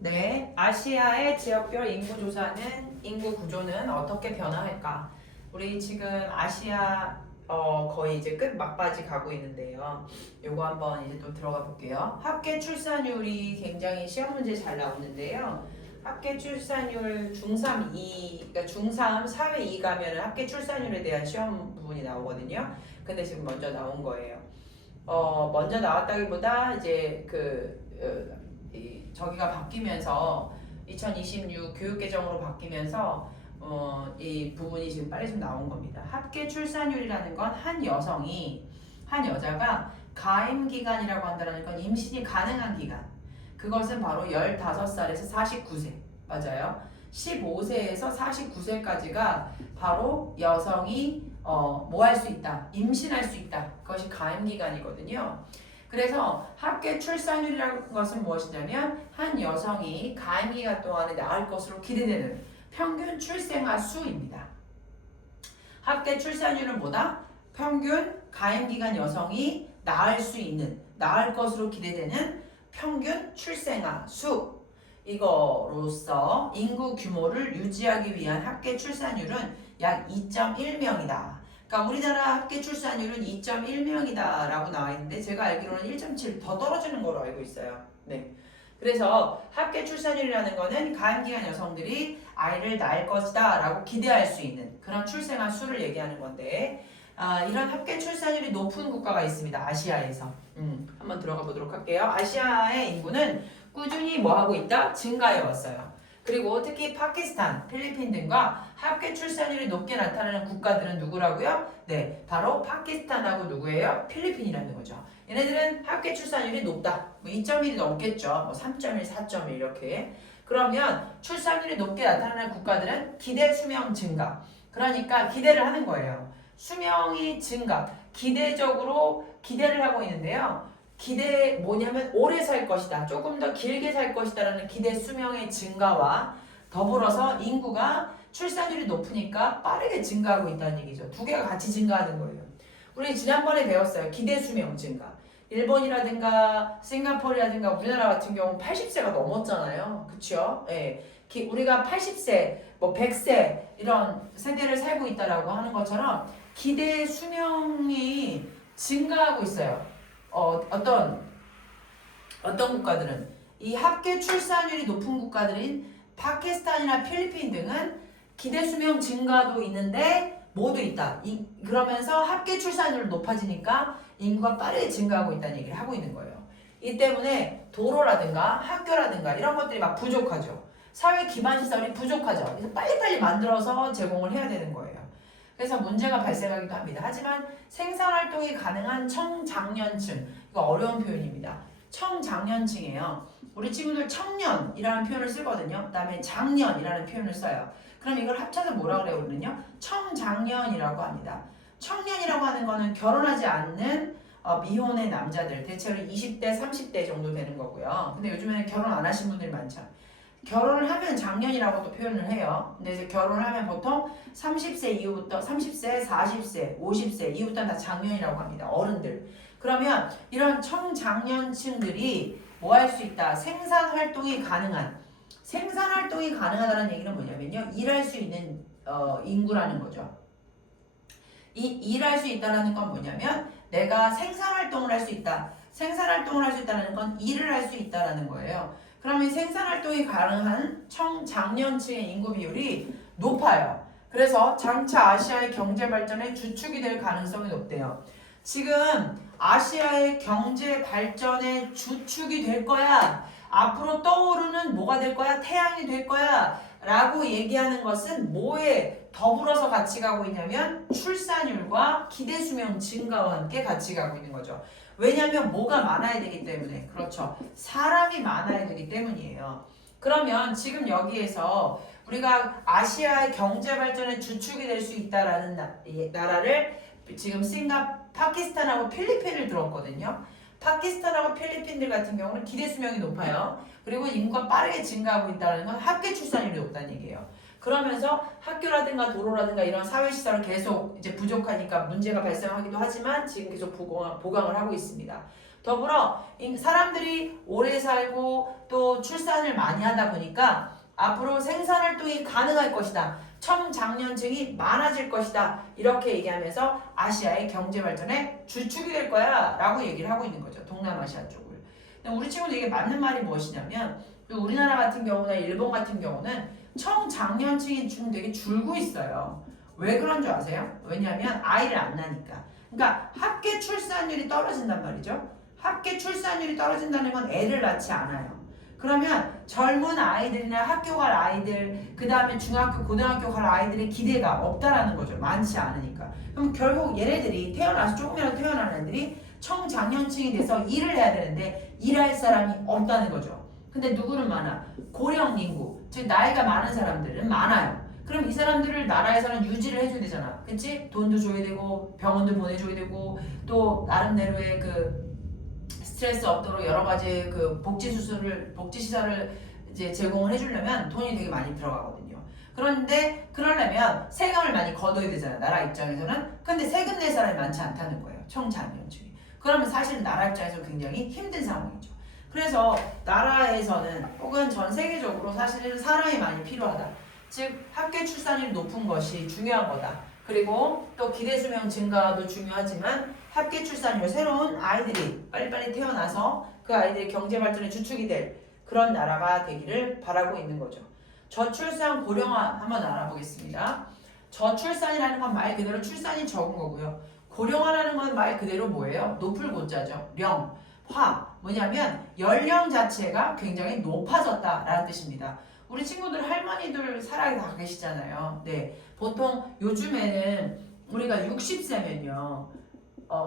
네, 아시아의 지역별 인구 조사는 인구 구조는 어떻게 변화할까? 우리 지금 아시아 거의 이제 끝 막바지 가고 있는데요. 요거 한번 이제 또 들어가 볼게요. 합계 출산율이 굉장히 시험 문제 잘 나오는데요. 합계 출산율 중3 2, 그러니까 중3 사회 2 가면은 합계 출산율에 대한 시험 부분이 나오거든요. 근데 지금 먼저 나온 거예요. 먼저 나왔다기보다 이제 저기가 바뀌면서 2026 교육개정으로 바뀌면서 이 부분이 지금 빨리 좀 나온 겁니다. 합계 출산율이라는 건 한 여자가 가임 기간이라고 한다는 건 임신이 가능한 기간. 그것은 바로 15살에서 49세. 맞아요. 15세에서 49세까지가 바로 여성이 뭐 할 수 있다. 임신할 수 있다. 그것이 가임 기간이거든요. 그래서 합계 출산율이라는 것은 무엇이냐면 한 여성이 가임 기간 동안에 낳을 것으로 기대되는 평균 출생아 수입니다. 합계 출산율은 뭐다? 평균 가임 기간 여성이 낳을 것으로 기대되는 평균 출생아 수. 이거로서 인구 규모를 유지하기 위한 합계 출산율은 약 2.1명이다. 그러니까 우리나라 합계 출산율은 2.1명이다 라고 나와 있는데 제가 알기로는 1.7 더 떨어지는 걸로 알고 있어요. 네. 그래서 합계 출산율이라는 거는 가임기간 여성들이 아이를 낳을 것이다 라고 기대할 수 있는 그런 출생아 수를 얘기하는 건데 이런 합계 출산율이 높은 국가가 있습니다. 아시아에서. 한번 들어가 보도록 할게요. 아시아의 인구는 꾸준히 뭐하고 있다? 증가해 왔어요. 그리고 특히 파키스탄, 필리핀 등과 합계 출산율이 높게 나타나는 국가들은 누구라고요? 네, 바로 파키스탄하고 누구예요? 필리핀이라는 거죠. 얘네들은 합계 출산율이 높다. 뭐 2.1이 넘겠죠. 뭐 3.1, 4.1 이렇게. 그러면 출산율이 높게 나타나는 국가들은 기대 수명 증가. 그러니까 기대를 하는 거예요. 수명이 증가. 기대적으로 기대를 하고 있는데요. 기대 뭐냐면 오래 살 것이다. 조금 더 길게 살 것이다라는 기대 수명의 증가와 더불어서 인구가 출산율이 높으니까 빠르게 증가하고 있다는 얘기죠. 두 개가 같이 증가하는 거예요. 우리 지난번에 배웠어요. 기대 수명 증가. 일본이라든가 싱가포르라든가 우리나라 같은 경우는 80세가 넘었잖아요. 그쵸? 예. 우리가 80세, 뭐 100세 이런 세대를 살고 있다라고 하는 것처럼 기대 수명이 증가하고 있어요. 어떤 국가들은 이 합계 출산율이 높은 국가들인 파키스탄이나 필리핀 등은 기대 수명 증가도 있는데 모두 있다. 그러면서 합계 출산율이 높아지니까 인구가 빠르게 증가하고 있다는 얘기를 하고 있는 거예요. 이 때문에 도로라든가 학교라든가 이런 것들이 막 부족하죠. 사회 기반 시설이 부족하죠. 그래서 빨리빨리 만들어서 제공을 해야 되는 거예요. 그래서 문제가 발생하기도 합니다. 하지만 생산활동이 가능한 청장년층, 이거 어려운 표현입니다. 청장년층이에요. 우리 친구들 청년이라는 표현을 쓰거든요. 그 다음에 장년이라는 표현을 써요. 그럼 이걸 합쳐서 뭐라 그래요, 우리는요? 청장년이라고 합니다. 청년이라고 하는 거는 결혼하지 않는 미혼의 남자들, 대체로 20대, 30대 정도 되는 거고요. 근데 요즘에는 결혼 안 하신 분들이 많죠. 결혼을 하면 장년이라고도 표현을 해요. 근데 이제 결혼을 하면 보통 30세 이후부터 30세, 40세, 50세 이후부터는 다 장년이라고 합니다. 어른들. 그러면 이런 청장년층들이 뭐 할 수 있다? 생산활동이 가능하다는 얘기는 뭐냐면요. 일할 수 있는 인구라는 거죠. 일할 수 있다는 건 뭐냐면 내가 생산활동을 할 수 있다. 생산활동을 할 수 있다는 건 일을 할 수 있다는 거예요. 그러면 생산활동이 가능한 청장년층의 인구 비율이 높아요. 그래서 장차 아시아의 경제 발전의 주축이 될 가능성이 높대요. 지금 아시아의 경제 발전의 주축이 될 거야. 앞으로 떠오르는 뭐가 될 거야? 태양이 될 거야. 라고 얘기하는 것은 뭐에 더불어서 같이 가고 있냐면 출산율과 기대수명 증가와 함께 같이 가고 있는 거죠. 왜냐하면 뭐가 많아야 되기 때문에. 그렇죠. 사람이 많아야 되기 때문이에요. 그러면 지금 여기에서 우리가 아시아의 경제 발전의 주축이 될 수 있다라는 나라를 지금 파키스탄하고 필리핀을 들었거든요. 파키스탄하고 필리핀들 같은 경우는 기대 수명이 높아요. 그리고 인구가 빠르게 증가하고 있다는 건 합계 출산율이 높다는 얘기예요. 그러면서 학교라든가 도로라든가 이런 사회시설은 계속 이제 부족하니까 문제가 발생하기도 하지만 지금 계속 보강을 하고 있습니다. 더불어 사람들이 오래 살고 또 출산을 많이 하다 보니까 앞으로 생산활동이 가능할 것이다. 청장년층이 많아질 것이다. 이렇게 얘기하면서 아시아의 경제발전의 주축이 될 거야 라고 얘기를 하고 있는 거죠. 동남아시아 쪽을. 우리 친구도 이게 맞는 말이 무엇이냐면 우리나라 같은 경우나 일본 같은 경우는 청장년층이 지금 되게 줄고 있어요. 왜 그런 줄 아세요? 왜냐하면 아이를 안 낳으니까. 그러니까 합계 출산율이 떨어진단 말이죠. 합계 출산율이 떨어진다는 건 애를 낳지 않아요. 그러면 젊은 아이들이나 학교 갈 아이들, 그 다음에 중학교, 고등학교 갈 아이들의 기대가 없다라는 거죠. 많지 않으니까. 그럼 결국 얘네들이 태어나서 조금이라도 태어난 애들이 청장년층이 돼서 일을 해야 되는데 일할 사람이 없다는 거죠. 근데 누구는 많아? 고령 인구, 즉 나이가 많은 사람들은 많아요. 그럼 이 사람들을 나라에서는 유지를 해줘야 되잖아. 그치? 돈도 줘야 되고 병원도 보내줘야 되고 또 나름대로의 그 스트레스 없도록 여러 가지 그 복지시설을 이제 제공을 해주려면 돈이 되게 많이 들어가거든요. 그런데 그러려면 세금을 많이 걷어야 되잖아요. 나라 입장에서는. 근데 세금 낼 사람이 많지 않다는 거예요. 청장년층이. 그러면 사실 나라 입장에서 굉장히 힘든 상황이죠. 그래서 나라에서는 혹은 전 세계적으로 사실은 사람이 많이 필요하다. 즉 합계 출산율이 높은 것이 중요한 거다. 그리고 또 기대수명 증가도 중요하지만 합계 출산율, 새로운 아이들이 빨리빨리 태어나서 그 아이들이 경제발전의 주축이 될 그런 나라가 되기를 바라고 있는 거죠. 저출산 고령화 한번 알아보겠습니다. 저출산이라는 건 말 그대로 출산이 적은 거고요. 고령화라는 건 말 그대로 뭐예요? 높을 고자죠. 령, 화. 뭐냐면 연령 자체가 굉장히 높아졌다라는 뜻입니다. 우리 친구들 할머니들 살아 계시잖아요. 네, 보통 요즘에는 우리가 60세면요.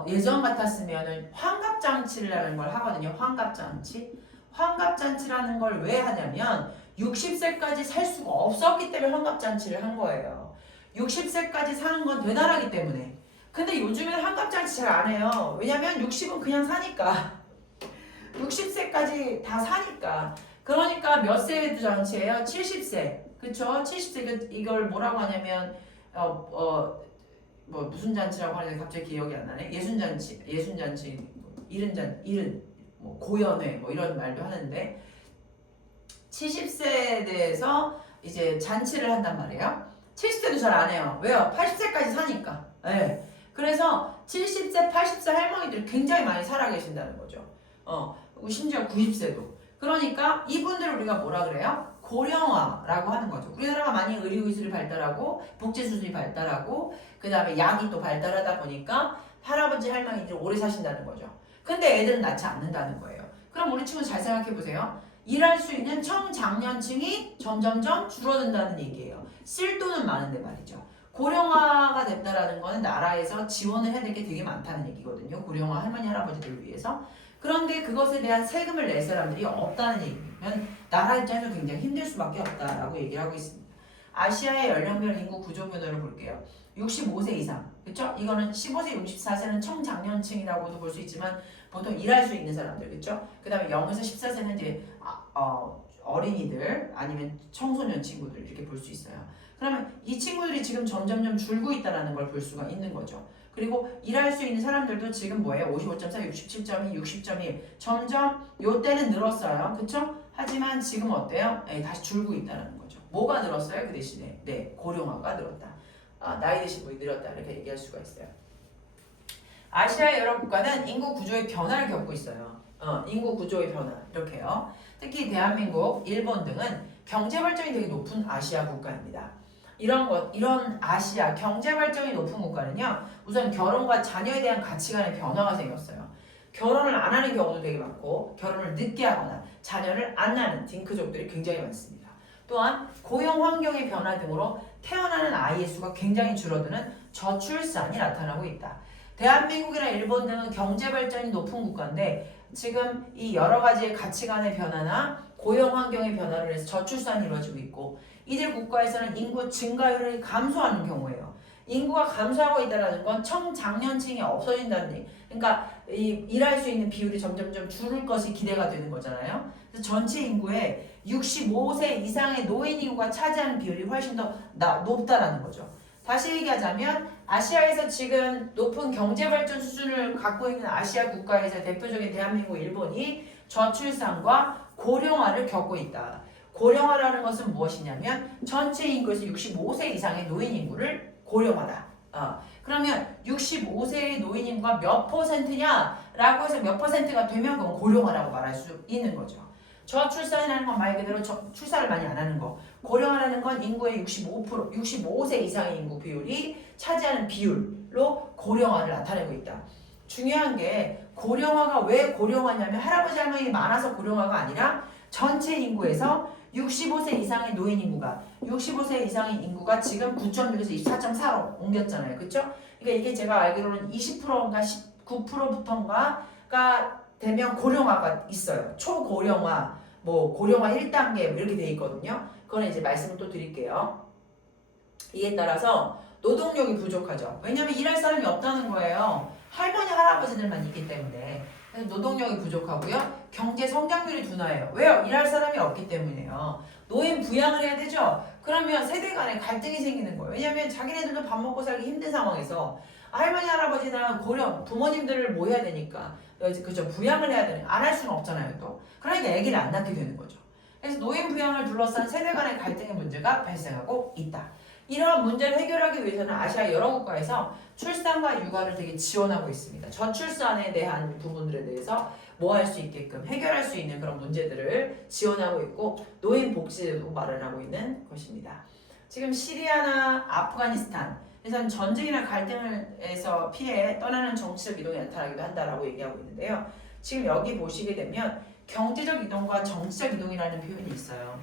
예전 같았으면은 환갑잔치라는 걸 하거든요. 환갑잔치. 환갑잔치라는 걸 왜 하냐면 60세까지 살 수가 없었기 때문에 환갑잔치를 한 거예요. 60세까지 사는 건 대단하기 때문에. 근데 요즘에는 환갑잔치 잘 안 해요. 왜냐면 60은 그냥 사니까. 60세까지 다 사니까. 그러니까 몇 세 잔치예요? 70세. 그쵸? 70세. 이걸 뭐라고 하냐면 뭐 무슨 잔치라고 하는데 갑자기 기억이 안 나네. 예순잔치, 일은 뭐 고연회 뭐 이런 말도 하는데 70세에 대해서 이제 잔치를 한단 말이에요. 70세도 잘 안 해요. 왜요? 80세까지 사니까. 네. 그래서 70세, 80세 할머니들이 굉장히 많이 살아 계신다는 거죠. 심지어 90세도. 그러니까 이분들을 우리가 뭐라 그래요? 고령화라고 하는 거죠. 우리나라가 많이 의료기술이 발달하고 복지수준이 발달하고 그 다음에 약이 또 발달하다 보니까 할아버지 할머니들이 오래 사신다는 거죠. 근데 애들은 낳지 않는다는 거예요. 그럼 우리 친구 잘 생각해 보세요. 일할 수 있는 청장년층이 점점점 줄어든다는 얘기예요. 쓸 돈은 많은데 말이죠. 고령화가 됐다라는 거는 나라에서 지원을 해야 될 게 되게 많다는 얘기거든요. 고령화 할머니 할아버지들을 위해서. 그런데 그것에 대한 세금을 낼 사람들이 없다는 얘기면 나라 입장에서 굉장히 힘들 수밖에 없다라고 얘기를 하고 있습니다. 아시아의 연령별 인구 구조 변화를 볼게요. 65세 이상, 그렇죠? 이거는 15세, 64세는 청장년층이라고도 볼 수 있지만 보통 일할 수 있는 사람들, 그렇죠? 그 다음에 0에서 14세는 이제 어린이들 아니면 청소년 친구들 이렇게 볼 수 있어요. 그러면 이 친구들이 지금 점점점 줄고 있다는 걸 볼 수가 있는 거죠. 그리고 일할 수 있는 사람들도 지금 뭐예요? 55.4, 67.2, 60.1 점점 요 때는 늘었어요. 그쵸? 하지만 지금 어때요? 네, 다시 줄고 있다는 거죠. 뭐가 늘었어요? 그 대신에 네, 고령화가 늘었다. 나이 드신 분이 늘었다 이렇게 얘기할 수가 있어요. 아시아의 여러 국가는 인구 구조의 변화를 겪고 있어요. 인구 구조의 변화 이렇게요. 특히 대한민국, 일본 등은 경제 발전이 되게 높은 아시아 국가입니다. 이런 아시아 경제 발전이 높은 국가는요, 우선 결혼과 자녀에 대한 가치관의 변화가 생겼어요. 결혼을 안 하는 경우도 되게 많고, 결혼을 늦게 하거나 자녀를 안 낳는 딩크족들이 굉장히 많습니다. 또한 고용 환경의 변화 등으로 태어나는 아이의 수가 굉장히 줄어드는 저출산이 나타나고 있다. 대한민국이나 일본 등은 경제 발전이 높은 국가인데 지금 이 여러 가지의 가치관의 변화나 고용 환경의 변화를 해서 저출산이 이루어지고 있고, 이들 국가에서는 인구 증가율이 감소하는 경우예요. 인구가 감소하고 있다는 건 청장년층이 없어진다는 얘기. 그러니까 일할 수 있는 비율이 점점점 줄을 것이 기대가 되는 거잖아요. 그래서 전체 인구의 65세 이상의 노인 인구가 차지하는 비율이 훨씬 더 높다라는 거죠. 다시 얘기하자면 아시아에서 지금 높은 경제발전 수준을 갖고 있는 아시아 국가에서 대표적인 대한민국, 일본이 저출산과 고령화를 겪고 있다. 고령화라는 것은 무엇이냐면 전체 인구에서 65세 이상의 노인 인구를 고령화다. 그러면 65세의 노인 인구가 몇 퍼센트냐라고 해서 몇 퍼센트가 되면 그건 고령화라고 말할 수 있는 거죠. 저출산이라는 건 말 그대로 출산을 많이 안 하는 거. 고령화라는 건 인구의 65%, 65세 이상의 인구 비율이 차지하는 비율로 고령화를 나타내고 있다. 중요한 게 고령화가 왜 고령화냐면 할아버지 할머니 많아서 고령화가 아니라 전체 인구에서 65세 이상의 노인 인구가 65세 이상의 인구가 지금 9.6에서 24.4로 옮겼잖아요. 그렇죠? 그러니까 이게 제가 알기로는 20%인가 19%부터인가가 되면 고령화가 있어요. 초고령화, 뭐 고령화 1단계 이렇게 돼 있거든요. 그거는 이제 말씀을 또 드릴게요. 이에 따라서 노동력이 부족하죠. 왜냐면 일할 사람이 없다는 거예요. 할머니, 할아버지들만 있기 때문에. 그래서 노동력이 부족하고요. 경제 성장률이 둔화해요. 왜요? 일할 사람이 없기 때문이에요. 노인 부양을 해야 되죠? 그러면 세대 간에 갈등이 생기는 거예요. 왜냐면 자기네들도 밥 먹고 살기 힘든 상황에서 할머니, 할아버지나 고령, 부모님들을 뭐 해야 되니까 그죠? 부양을 해야 되니까 안 할 수는 없잖아요. 또. 그러니까 아기를 안 낳게 되는 거죠. 그래서 노인 부양을 둘러싼 세대 간의 갈등의 문제가 발생하고 있다. 이러한 문제를 해결하기 위해서는 아시아 여러 국가에서 출산과 육아를 되게 지원하고 있습니다. 저출산에 대한 부분들에 대해서 뭐 할 수 있게끔 해결할 수 있는 그런 문제들을 지원하고 있고 노인 복지도 마련하고 있는 것입니다. 지금 시리아나 아프가니스탄에서는 전쟁이나 갈등에서 피해 떠나는 정치적 이동이 나타나기도 한다라고 얘기하고 있는데요. 지금 여기 보시게 되면 경제적 이동과 정치적 이동이라는 표현이 있어요.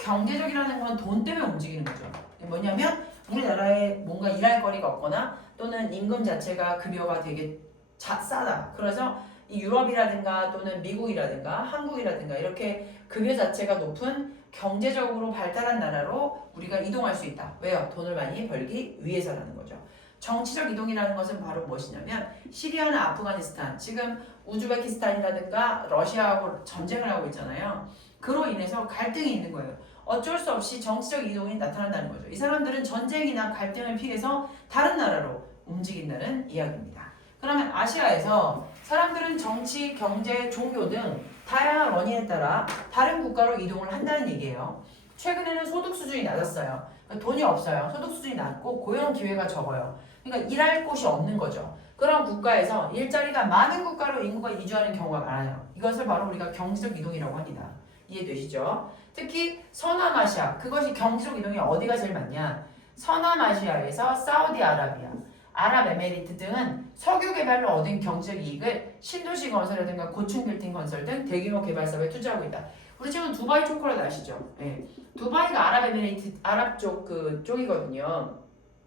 경제적이라는 건 돈 때문에 움직이는 거죠. 뭐냐면 우리나라에 뭔가 일할 거리가 없거나 또는 임금 자체가 급여가 되게 싸다. 그래서 이 유럽이라든가 또는 미국이라든가 한국이라든가 이렇게 급여 자체가 높은 경제적으로 발달한 나라로 우리가 이동할 수 있다. 왜요? 돈을 많이 벌기 위해서라는 거죠. 정치적 이동이라는 것은 바로 무엇이냐면 시리아나 아프가니스탄, 지금 우즈베키스탄이라든가 러시아하고 전쟁을 하고 있잖아요. 그로 인해서 갈등이 있는 거예요. 어쩔 수 없이 정치적 이동이 나타난다는 거죠. 이 사람들은 전쟁이나 갈등을 피해서 다른 나라로 움직인다는 이야기입니다. 그러면 아시아에서 사람들은 정치, 경제, 종교 등 다양한 원인에 따라 다른 국가로 이동을 한다는 얘기예요. 최근에는 소득 수준이 낮았어요. 그러니까 돈이 없어요. 소득 수준이 낮고 고용 기회가 적어요. 그러니까 일할 곳이 없는 거죠. 그런 국가에서 일자리가 많은 국가로 인구가 이주하는 경우가 많아요. 이것을 바로 우리가 경제적 이동이라고 합니다. 이해되시죠? 특히 서남아시아, 그것이 경제적 이동이 어디가 제일 많냐? 서남아시아에서 사우디아라비아, 아랍에미리트 등은 석유 개발로 얻은 경제적 이익을 신도시 건설이라든가 고층 빌딩 건설 등 대규모 개발 사업에 투자하고 있다. 우리 지금 두바이 초콜릿 아시죠? 네. 두바이가 아랍에미리트 아랍 쪽 쪽이거든요.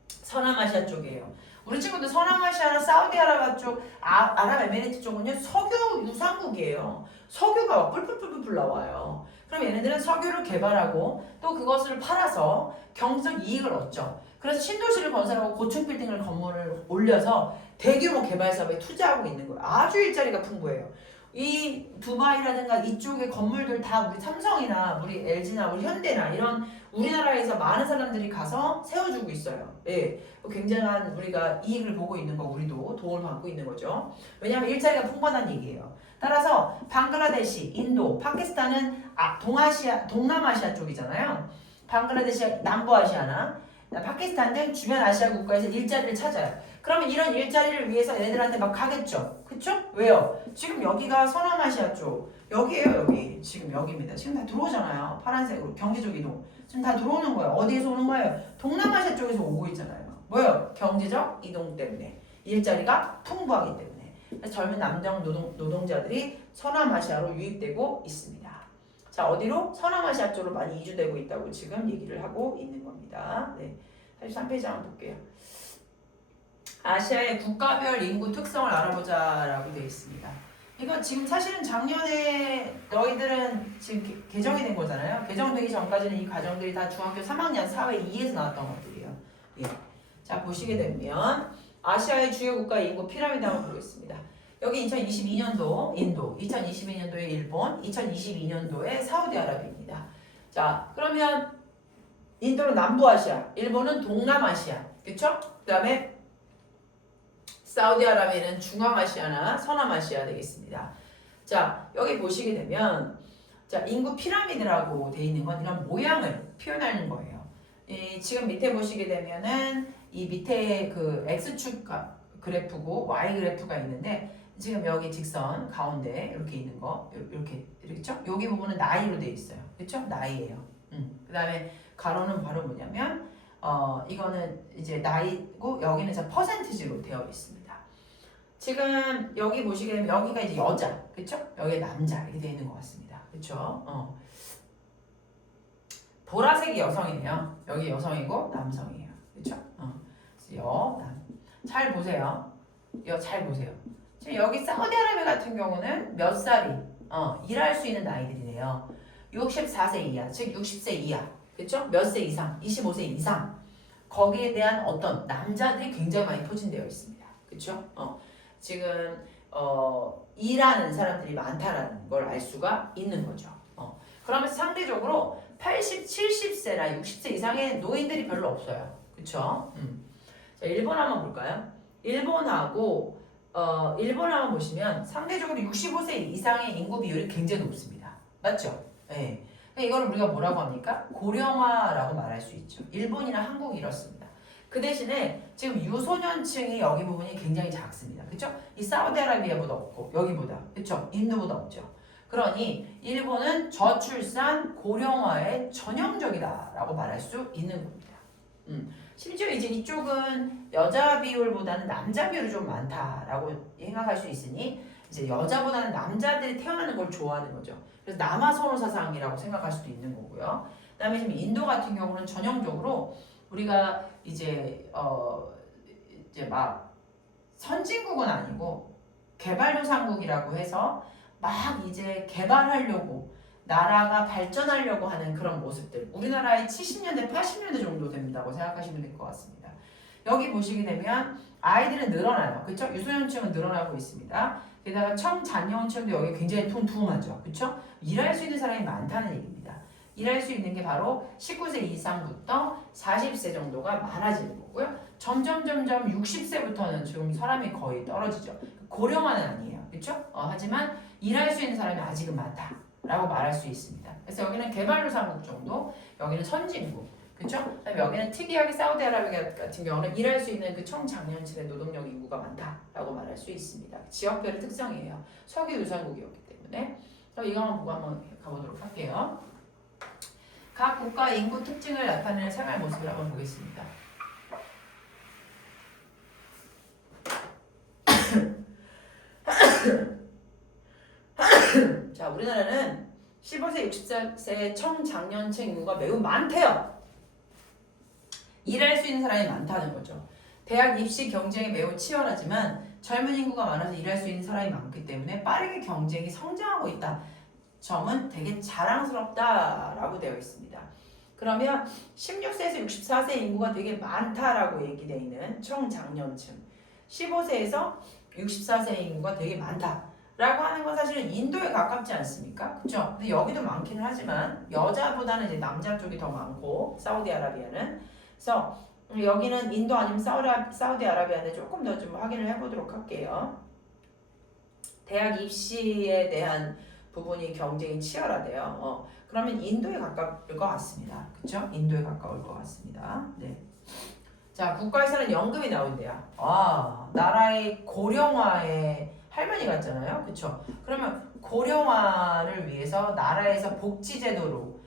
서남아시아 쪽이에요. 우리 친구들 서남아시아나 사우디아라비아 쪽, 아랍에미리트 쪽은요 석유 유산국이에요. 석유가 막 뿔뿔뿔뿔 나와요. 그럼 얘네들은 석유를 개발하고 또 그것을 팔아서 경제적 이익을 얻죠. 그래서 신도시를 건설하고 고층 빌딩을 건물을 올려서 대규모 개발 사업에 투자하고 있는 거예요. 아주 일자리가 풍부해요. 이 두바이라든가 이쪽의 건물들 다 우리 삼성이나 우리 LG나 우리 현대나 이런 우리나라에서 많은 사람들이 가서 세워주고 있어요. 예, 굉장한 우리가 이익을 보고 있는 거 우리도 도움을 받고 있는 거죠. 왜냐하면 일자리가 풍부하다는 얘기예요. 따라서 방글라데시, 인도, 파키스탄은 동남아시아 쪽이잖아요. 방글라데시 남부아시아나 파키스탄 등 주변 아시아 국가에서 일자리를 찾아요. 그러면 이런 일자리를 위해서 얘네들한테 막 가겠죠. 그쵸? 왜요? 지금 여기가 서남아시아 쪽. 여기에요, 여기. 지금 여기입니다. 지금 다 들어오잖아요. 파란색으로. 경제적 이동. 지금 다 들어오는 거예요. 어디에서 오는 거예요? 동남아시아 쪽에서 오고 있잖아요. 뭐예요? 경제적 이동 때문에. 일자리가 풍부하기 때문에. 그래서 젊은 남성 노동자들이 서남아시아로 유입되고 있습니다. 자, 어디로? 서남아시아 쪽으로 많이 이주되고 있다고 지금 얘기를 하고 있는 겁니다. 네. 83페이지 한번 볼게요. 아시아의 국가별 인구 특성을 알아보자라고 되어 있습니다. 이거 지금 사실은 작년에 너희들은 지금 개정이 된 거잖아요. 개정되기 전까지는 이 과정들이 다 중학교 3학년 사회 2에서 나왔던 것들이에요. 예. 자, 보시게 되면 아시아의 주요 국가 인구 피라미드 한번 보겠습니다. 여기 2022년도 인도, 2022년도에 일본, 2022년도에 사우디아라비아입니다. 자, 그러면 인도는 남부아시아, 일본은 동남아시아, 그렇죠? 그 다음에 사우디아라비아는 중앙아시아나 서남아시아 되겠습니다. 자, 여기 보시게 되면 자, 인구 피라미드라고 돼 있는 건 이런 모양을 표현하는 거예요. 지금 밑에 보시게 되면은 이 밑에 그 X축 그래프고 Y 그래프가 있는데 지금 여기 직선 가운데 이렇게 있는 거 이렇게 있죠? 여기 부분은 나이로 돼 있어요. 그렇죠? 나이예요. 그다음에 가로는 바로 뭐냐면 이거는 이제 나이고 여기는 이제 퍼센티지로 되어 있습니다. 지금 여기 보시게 되면 여기가 이제 여자, 그렇죠? 여기 남자 이렇게 되어 있는 것 같습니다. 그렇죠? 보라색이 여성이네요. 여기 여성이고 남성이에요. 그렇죠? 남. 잘 보세요. 잘 보세요. 지금 여기 사우디아라비아 같은 경우는 몇 살이 일할 수 있는 나이들이네요. 64세 이하, 즉 60세 이하. 그렇죠? 몇 세 이상, 25세 이상. 거기에 대한 어떤 남자들이 굉장히 많이 포진되어 있습니다. 그렇죠? 지금 일하는 사람들이 많다라는 걸 알 수가 있는 거죠. 그러면 상대적으로 80, 70세나 60세 이상의 노인들이 별로 없어요. 그렇죠? 자, 일본 한번 볼까요? 일본하고 일본 한번 보시면 상대적으로 65세 이상의 인구 비율이 굉장히 높습니다. 맞죠? 네. 이거를 우리가 뭐라고 합니까? 고령화라고 말할 수 있죠. 일본이나 한국이 이렇습니다. 그 대신에 지금 유소년층이 여기 부분이 굉장히 작습니다. 그렇죠? 이 사우디아라비아보다 없고 여기보다 그렇죠? 인도보다 없죠. 그러니 일본은 저출산 고령화에 전형적이다라고 말할 수 있는 겁니다. 심지어 이제 이쪽은 여자 비율보다는 남자 비율이 좀 많다라고 생각할 수 있으니 이제 여자보다는 남자들이 태어나는 걸 좋아하는 거죠. 그래서 남아 선호 사상이라고 생각할 수도 있는 거고요. 그다음에 지금 인도 같은 경우는 전형적으로 우리가 이제 막 선진국은 아니고 개발도상국이라고 해서 막 이제 개발하려고 나라가 발전하려고 하는 그런 모습들. 우리나라의 70년대, 80년대 정도 된다고 생각하시면 될 것 같습니다. 여기 보시게 되면 아이들은 늘어나요. 그렇죠? 유소년층은 늘어나고 있습니다. 게다가 청장년층도 여기 굉장히 퉁퉁하죠. 그렇죠? 일할 수 있는 사람이 많다는 얘기입니다. 일할 수 있는 게 바로 19세 이상부터 40세 정도가 많아지는 거고요. 점점 60세부터는 지금 사람이 거의 떨어지죠. 고령화는 아니에요. 그렇죠? 하지만 일할 수 있는 사람이 아직은 많다라고 말할 수 있습니다. 그래서 여기는 개발도상국 정도, 여기는 선진국. 그렇죠? 그다음에 여기는 특이하게 사우디아라비아 같은 경우는 일할 수 있는 그 청장년층의 노동력 인구가 많다라고 말할 수 있습니다. 지역별의 특성이에요. 석유 유산국이었기 때문에. 그럼 이거 한번 보고 한번 가보도록 할게요. 각 국가 인구 특징을 나타내는 생활 모습을 한번 보겠습니다. 자, 우리나라는 15세, 60세 청장년층 인구가 매우 많대요. 일할 수 있는 사람이 많다는 거죠. 대학 입시 경쟁이 매우 치열하지만 젊은 인구가 많아서 일할 수 있는 사람이 많기 때문에 빠르게 경쟁이 성장하고 있다. 점은 되게 자랑스럽다라고 되어 있습니다. 그러면 16세에서 64세 인구가 되게 많다라고 얘기되어 있는 청장년층, 15세에서 64세 인구가 되게 많다라고 하는 건 사실은 인도에 가깝지 않습니까? 그렇죠? 근데 여기도 많기는 하지만 여자보다는 이제 남자 쪽이 더 많고 사우디아라비아는 그래서 여기는 인도 아니면 사우디아라비아는 조금 더 좀 확인을 해보도록 할게요. 대학 입시에 대한 부분이 경쟁이 치열하대요. 그러면 인도에 가까울 것 같습니다. 그렇죠? 인도에 가까울 것 같습니다. 네. 자, 국가에서는 연금이 나온대요. 나라의 고령화에 할머니 같잖아요. 그렇죠? 그러면 고령화를 위해서 나라에서 복지제도로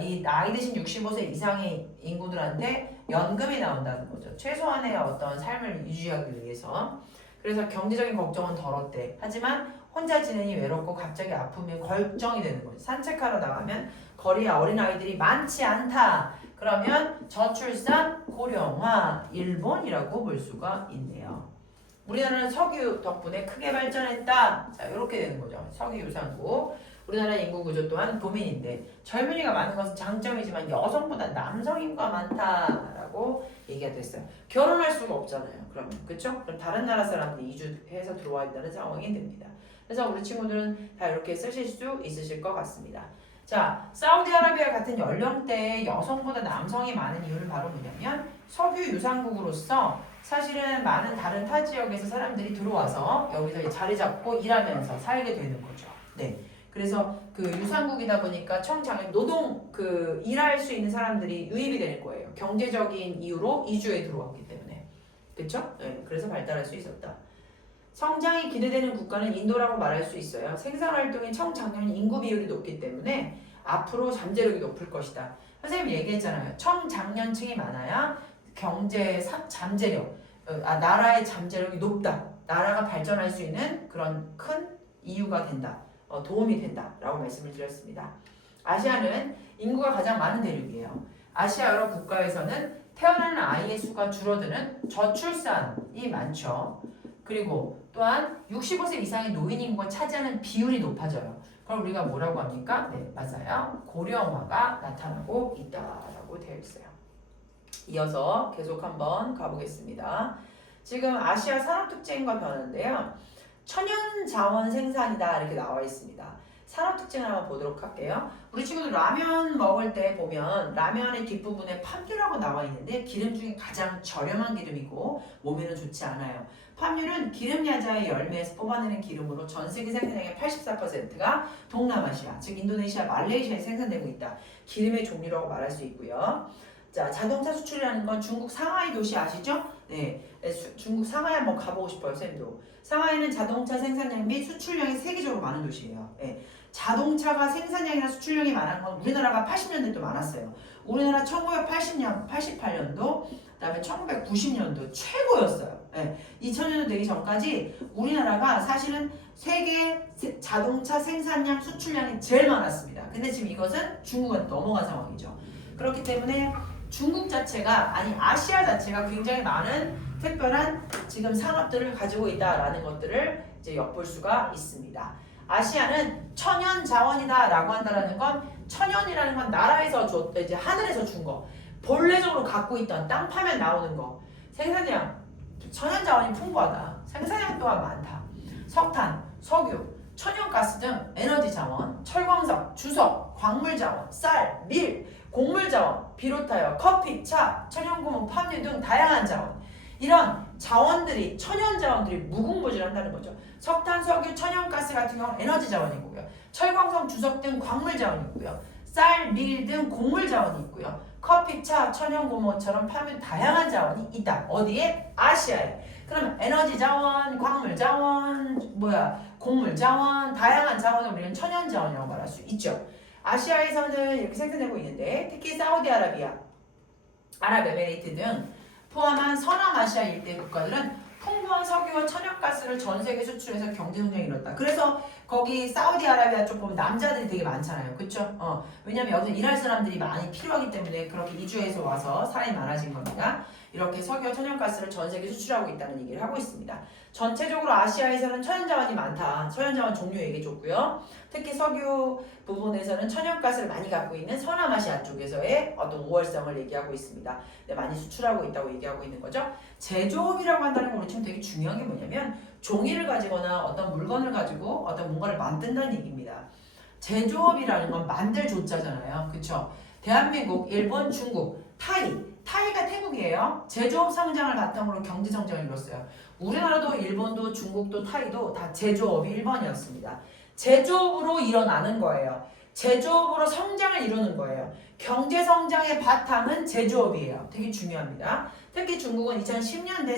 이 나이 드신 65세 이상의 인구들한테 연금이 나온다는 거죠. 최소한의 어떤 삶을 유지하기 위해서. 그래서 경제적인 걱정은 덜었대. 하지만 혼자 지내니 외롭고 갑자기 아프면 걱정이 되는 거죠. 산책하러 나가면 거리에 어린아이들이 많지 않다. 그러면 저출산, 고령화, 일본이라고 볼 수가 있네요. 우리나라는 석유 덕분에 크게 발전했다. 자, 이렇게 되는 거죠. 석유 유산국. 우리나라 인구 구조 또한 도민인데 젊은이가 많은 것은 장점이지만 여성보다 남성 인구가 많다라고 얘기가 됐어요. 결혼할 수가 없잖아요. 그러면 그렇죠? 그럼 다른 나라 사람들이 이주해서 들어와 있다는 상황이 됩니다. 그래서 우리 친구들은 다 이렇게 쓰실 수 있으실 것 같습니다. 자, 사우디아라비아 같은 연령대의 여성보다 남성이 많은 이유는 바로 뭐냐면 석유 유산국으로서 사실은 많은 다른 타 지역에서 사람들이 들어와서 여기서 자리 잡고 일하면서 살게 되는 거죠. 네. 그래서 그 유산국이다 보니까 청장에 노동 그 일할 수 있는 사람들이 유입이 되는 거예요. 경제적인 이유로 이주에 들어왔기 때문에. 그렇죠? 네. 그래서 발달할 수 있었다. 성장이 기대되는 국가는 인도라고 말할 수 있어요. 생산활동인 청장년 인구 비율이 높기 때문에 앞으로 잠재력이 높을 것이다. 선생님 얘기했잖아요. 청장년층이 많아야 잠재력, 나라의 잠재력이 높다. 나라가 발전할 수 있는 그런 큰 이유가 된다. 도움이 된다라고 말씀을 드렸습니다. 아시아는 인구가 가장 많은 대륙이에요. 아시아 여러 국가에서는 태어나는 아이의 수가 줄어드는 저출산이 많죠. 그리고 또한 65세 이상의 노인 인구가 차지하는 비율이 높아져요. 그럼 우리가 뭐라고 합니까? 네, 맞아요. 고령화가 나타나고 있다라고 되어 있어요. 이어서 계속 한번 가보겠습니다. 지금 아시아 산업 특징과 변화인데요. 천연 자원 생산이다 이렇게 나와 있습니다. 산업 특징을 한번 보도록 할게요. 우리 친구들 라면 먹을 때 보면 라면의 뒷부분에 팜유라고 나와 있는데 기름 중에 가장 저렴한 기름이고 몸에는 좋지 않아요. 팜유는 기름 야자의 열매에서 뽑아내는 기름으로 전 세계 생산량의 84%가 동남아시아, 즉 인도네시아, 말레이시아에 생산되고 있다. 기름의 종류라고 말할 수 있고요. 자, 자동차 수출이라는 건 중국 상하이 도시 아시죠? 네, 중국 상하이 한번 가보고 싶어요, 쌤도. 상하이는 자동차 생산량 및 수출량이 세계적으로 많은 도시예요. 네, 자동차가 생산량이나 수출량이 많은 건 우리나라가 80년대도 많았어요. 우리나라 1980년, 88년도, 그다음에 1990년도 최고였어요. 네, 2000년도 되기 전까지 우리나라가 사실은 세계 자동차 생산량, 수출량이 제일 많았습니다. 근데 지금 이것은 중국한테 넘어간 상황이죠. 그렇기 때문에 중국 자체가 아시아 자체가 굉장히 많은 특별한 지금 산업들을 가지고 있다라는 것들을 이제 엿볼 수가 있습니다. 아시아는 천연 자원이다라고 한다라는 건 천연이라는 건 나라에서 이제 하늘에서 준 거, 본래적으로 갖고 있던 땅 파면 나오는 거, 생산량 천연 자원이 풍부하다. 생산량 또한 많다. 석탄, 석유, 천연가스 등 에너지 자원, 철광석, 주석, 광물 자원, 쌀, 밀, 곡물 자원 비롯하여 커피, 차, 천연고무, 팜유 등 다양한 자원, 이런 자원들이 천연 자원들이 무궁무진한다는 거죠. 석탄, 석유, 천연가스 같은 경우는 에너지 자원이고요. 철광석, 주석 등 광물 자원이고요. 쌀, 밀 등 곡물 자원이 있고요. 커피, 차, 천연고무처럼 팜유 다양한 자원이 있다. 어디에? 아시아에. 그럼 에너지 자원, 광물 자원, 곡물 자원, 다양한 자원을 우리는 천연 자원이라고 말할 수 있죠. 아시아에서는 이렇게 생산되고 있는데 특히 사우디아라비아, 아랍에미레이트 등 포함한 서남아시아 일대 국가들은 풍부한 석유와 천연가스를 전 세계 수출해서 경제성장을 이뤘다. 그래서 거기 사우디아라비아 쪽 보면 남자들이 되게 많잖아요. 그쵸? 왜냐면 여기서 일할 사람들이 많이 필요하기 때문에 그렇게 이주해서 와서 사람이 많아진 겁니다. 이렇게 석유와 천연가스를 전 세계 수출하고 있다는 얘기를 하고 있습니다. 전체적으로 아시아에서는 천연자원이 많다. 천연자원 종류 얘기해줬고요. 특히 석유 부분에서는 천연가스를 많이 갖고 있는 서남아시아 쪽에서의 어떤 우월성을 얘기하고 있습니다. 네, 많이 수출하고 있다고 얘기하고 있는 거죠. 제조업이라고 한다는 건 우리 지금 되게 중요한 게 뭐냐면 종이를 가지거나 어떤 물건을 가지고 어떤 뭔가를 만든다는 얘기입니다. 제조업이라는 건 만들 조자잖아요. 그쵸? 대한민국, 일본, 중국, 타이가 태국이에요. 제조업 성장을 바탕으로 경제 성장을 이뤘어요. 우리나라도 일본도 중국도 타이도 다 제조업이 1번이었습니다. 제조업으로 일어나는 거예요. 제조업으로 성장을 이루는 거예요. 경제 성장의 바탕은 제조업이에요. 되게 중요합니다. 특히 중국은 2010년대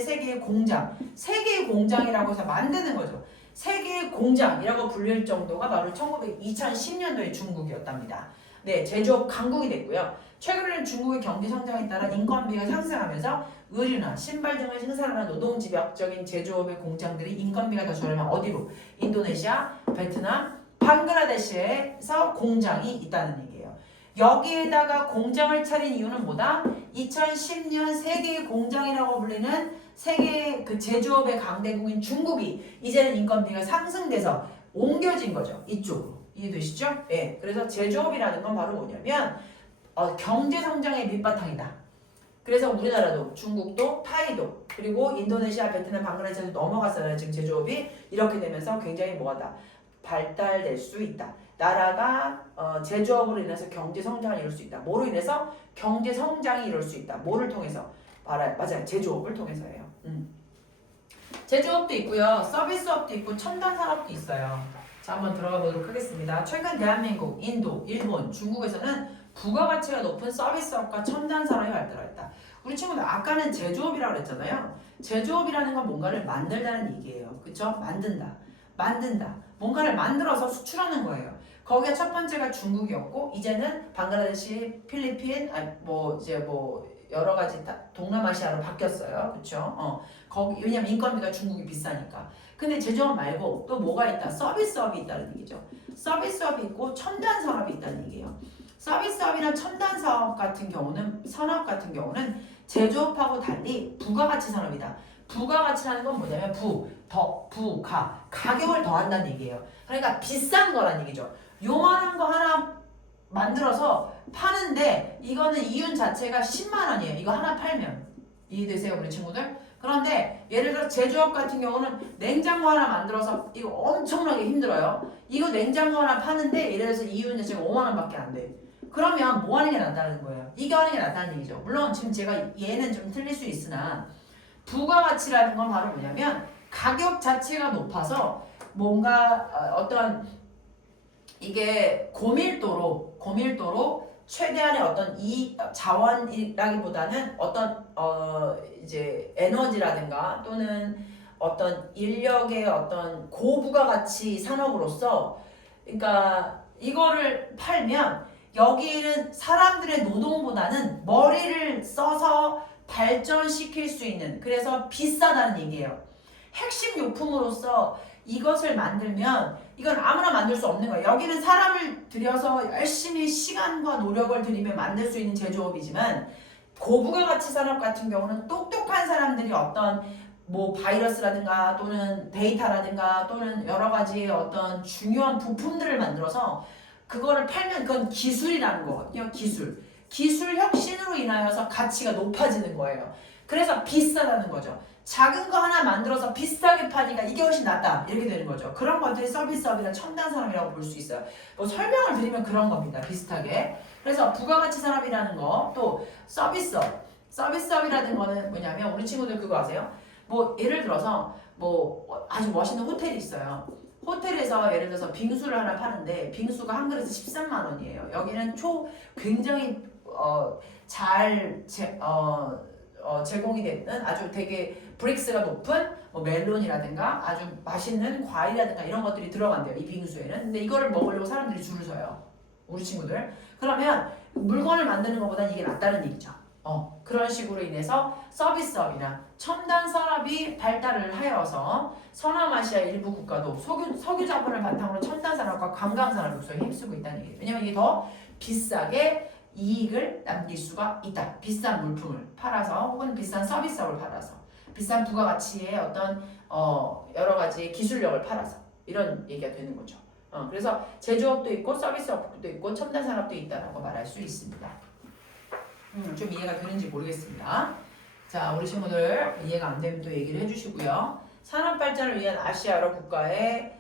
세계의 공장이라고 해서 만드는 거죠. 세계의 공장이라고 불릴 정도가 바로 2010년도의 중국이었답니다. 네, 제조업 강국이 됐고요. 최근에는 중국의 경제 성장에 따라 인건비가 상승하면서 의류나 신발 등을 생산하는 노동집약적인 제조업의 공장들이 인건비가 더 저렴한 어디로? 인도네시아, 베트남, 방글라데시에서 공장이 있다는 얘기예요. 여기에다가 공장을 차린 이유는 뭐다? 2010년 세계의 공장이라고 불리는 세계 그 제조업의 강대국인 중국이 이제는 인건비가 상승돼서 옮겨진 거죠. 이쪽으로. 이해되시죠? 예. 그래서 제조업이라는 건 바로 뭐냐면 경제 성장의 밑바탕이다. 그래서 우리나라도 중국도 타이도 그리고 인도네시아, 베트남, 방글라데시에서 넘어갔어요. 지금 제조업이 이렇게 되면서 굉장히 뭐하다? 발달될 수 있다. 나라가 제조업으로 인해서 경제 성장을 이룰 수 있다. 뭐로 인해서? 경제 성장이 이룰 수 있다. 뭐를 통해서? 맞아요. 제조업을 통해서예요. 제조업도 있고요. 서비스업도 있고 첨단 산업도 있어요. 자, 한번 들어가 보도록 하겠습니다. 최근 대한민국, 인도, 일본, 중국에서는 부가가치가 높은 서비스업과 첨단 산업이 발달했다. 우리 친구들 아까는 제조업이라고 그랬잖아요. 제조업이라는 건 뭔가를 만들다는 얘기예요. 그쵸? 만든다. 뭔가를 만들어서 수출하는 거예요. 거기에 첫 번째가 중국이었고 이제는 방글라데시, 필리핀, 여러 가지 동남아시아로 바뀌었어요. 그쵸? 거기 왜냐면 인건비가 중국이 비싸니까. 근데 제조업 말고 또 뭐가 있다? 서비스업이 있다는 얘기죠. 서비스업이 있고 첨단 산업이 있다는 얘기예요. 서비스업이나 첨단 산업 같은 경우는 제조업하고 달리 부가가치 산업이다. 부가가치라는 건 뭐냐면 가격을 더한다는 얘기예요. 그러니까 비싼 거란 얘기죠. 요만한 거 하나 만들어서 파는데 이거는 이윤 자체가 10만 원이에요. 이거 하나 팔면. 이해되세요, 우리 친구들? 그런데 예를 들어 제조업 같은 경우는 냉장고 하나 만들어서 이거 엄청나게 힘들어요. 이거 냉장고 하나 파는데 예를 들어서 이윤 자체가 5만 원밖에 안 돼. 그러면 뭐 하는 게 낫다는 거예요? 이거 하는 게 낫다는 얘기죠. 물론 지금 제가 얘는 좀 틀릴 수 있으나 부가가치라는 건 바로 뭐냐면 가격 자체가 높아서 뭔가 어떤 이게 고밀도로 최대한의 어떤 자원이라기보다는 어떤 이제 에너지라든가 또는 어떤 인력의 어떤 고부가가치 산업으로서 그러니까 이거를 팔면 여기는 사람들의 노동보다는 머리를 써서 발전시킬 수 있는 그래서 비싸다는 얘기예요. 핵심 요품으로서 이것을 만들면 이건 아무나 만들 수 없는 거예요. 여기는 사람을 들여서 열심히 시간과 노력을 들이며 만들 수 있는 제조업이지만 고부가가치 산업 같은 경우는 똑똑한 사람들이 어떤 뭐 바이러스라든가 또는 데이터라든가 또는 여러 가지 어떤 중요한 부품들을 만들어서 그거를 팔면 그건 기술이라는 거거든요. 기술 혁신으로 인하여서 가치가 높아지는 거예요. 그래서 비싸다는 거죠. 작은 거 하나 만들어서 비싸게 파니까 이게 훨씬 낫다 이렇게 되는 거죠. 그런 것들이 서비스업이나 첨단 산업이라고 볼 수 있어요. 뭐 설명을 드리면 그런 겁니다. 비슷하게. 그래서 부가가치 산업이라는 거 또 서비스업이라는 거는 뭐냐면 우리 친구들 그거 아세요? 뭐 예를 들어서 뭐 아주 멋있는 호텔이 있어요. 호텔에서 예를 들어서 빙수를 하나 파는데 빙수가 한 그릇에 13만 원이에요. 여기는 굉장히 제공이 되는 아주 되게 브릭스가 높은 뭐 멜론이라든가 아주 맛있는 과일이라든가 이런 것들이 들어간대요. 이 빙수에는. 근데 이거를 먹으려고 사람들이 줄을 서요. 우리 친구들. 그러면 물건을 만드는 것보다 이게 낫다는 얘기죠. 그런 식으로 인해서 서비스업이나 첨단 산업이 발달을 하여서 서남아시아 일부 국가도 석유 자본을 바탕으로 첨단 산업과 관광 산업 육성에 힘쓰고 있다는 얘기예요. 왜냐면 이게 더 비싸게 이익을 남길 수가 있다. 비싼 물품을 팔아서 혹은 비싼 서비스업을 팔아서 비싼 부가가치의 어떤 여러 가지 기술력을 팔아서 이런 얘기가 되는 거죠. 그래서 제조업도 있고 서비스업도 있고 첨단 산업도 있다라고 말할 수 있습니다. 좀 이해가 되는지 모르겠습니다. 자, 우리 친구들 이해가 안 되면 또 얘기를 해주시고요. 산업 발전을 위한 아시아 여러 국가의